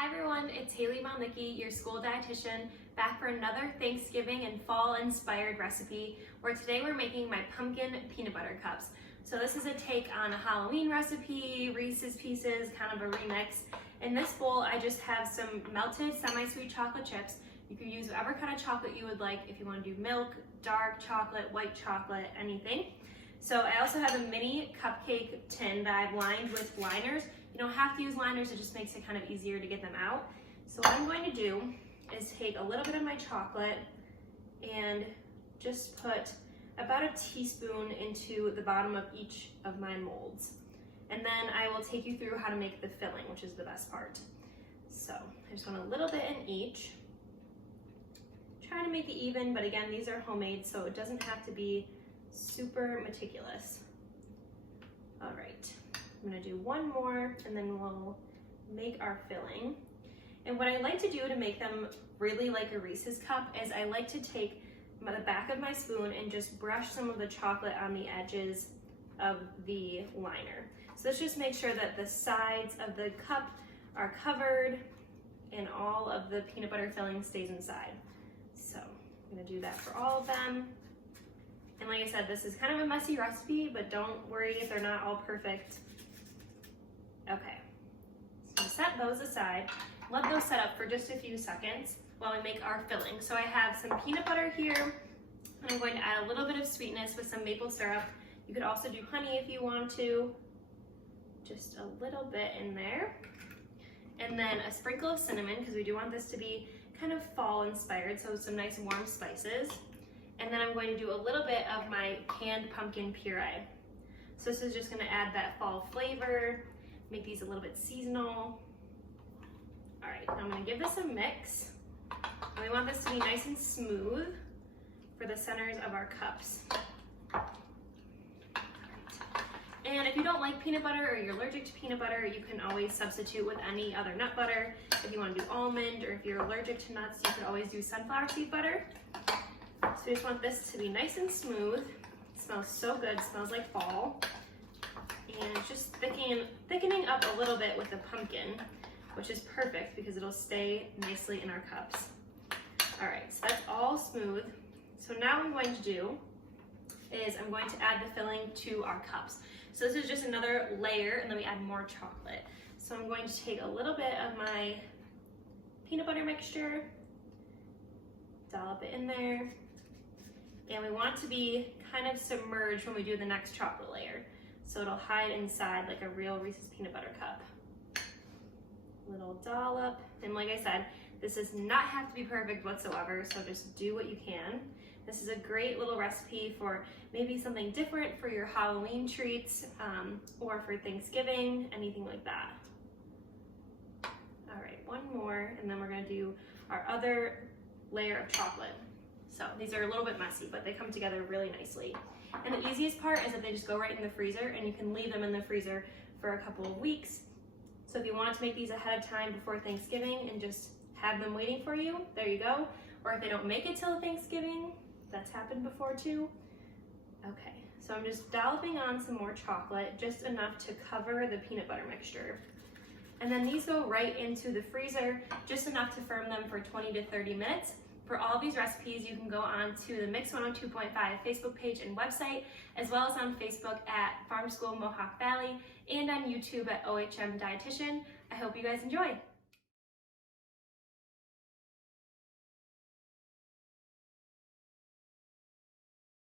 Hi everyone, it's Hayley Mielnicki, your school dietitian, back for another Thanksgiving and fall-inspired recipe, where today we're making my pumpkin peanut butter cups. So this is a take on a Halloween recipe, Reese's Pieces, kind of a remix. In this bowl, I just have some melted semi-sweet chocolate chips. You can use whatever kind of chocolate you would like, if you want to do milk, dark chocolate, white chocolate, anything. So I also have a mini cupcake tin that I've lined with liners. You don't have to use liners, it just makes it kind of easier to get them out. So what I'm going to do is take a little bit of my chocolate and just put about a teaspoon into the bottom of each of my molds. And then I will take you through how to make the filling, which is the best part. So I just want a little bit in each. Trying to make it even, but again, these are homemade, so it doesn't have to be super meticulous. All right, I'm gonna do one more and then we'll make our filling. And what I like to do to make them really like a Reese's cup is I like to take the back of my spoon and just brush some of the chocolate on the edges of the liner. So let's just make sure that the sides of the cup are covered and all of the peanut butter filling stays inside. So I'm gonna do that for all of them. And like I said, this is kind of a messy recipe, but don't worry if they're not all perfect. Okay, so set those aside. Let those set up for just a few seconds while we make our filling. So I have some peanut butter here, and I'm going to add a little bit of sweetness with some maple syrup. You could also do honey if you want to. Just a little bit in there. And then a sprinkle of cinnamon, because we do want this to be kind of fall inspired, so some nice warm spices. And then I'm going to do a little bit of my canned pumpkin puree. So this is just gonna add that fall flavor, make these a little bit seasonal. All right, now I'm gonna give this a mix. And we want this to be nice and smooth for the centers of our cups. And if you don't like peanut butter or you're allergic to peanut butter, you can always substitute with any other nut butter. If you want to do almond, or if you're allergic to nuts, you could always do sunflower seed butter. So we just want this to be nice and smooth. It smells so good, it smells like fall. And it's just thickening up a little bit with the pumpkin, which is perfect because it'll stay nicely in our cups. All right, so that's all smooth. So now what I'm going to do is I'm going to add the filling to our cups. So this is just another layer, and then we add more chocolate. So I'm going to take a little bit of my peanut butter mixture, dollop it in there, and we want it to be kind of submerged when we do the next chocolate layer. So it'll hide inside like a real Reese's peanut butter cup. Little dollop, and like I said, this does not have to be perfect whatsoever, so just do what you can. This is a great little recipe for maybe something different for your Halloween treats, or for Thanksgiving, anything like that. All right, one more, and then we're gonna do our other layer of chocolate. So these are a little bit messy, but they come together really nicely. And the easiest part is that they just go right in the freezer, and you can leave them in the freezer for a couple of weeks. So if you want to make these ahead of time before Thanksgiving and just have them waiting for you, there you go. Or if they don't make it till Thanksgiving, that's happened before too. Okay, so I'm just dolloping on some more chocolate, just enough to cover the peanut butter mixture. And then these go right into the freezer, just enough to firm them for 20 to 30 minutes. For all of these recipes, you can go on to the Mix 102.5 Facebook page and website, as well as on Facebook at Farm School Mohawk Valley, and on YouTube at OHM Dietitian. I hope you guys enjoy.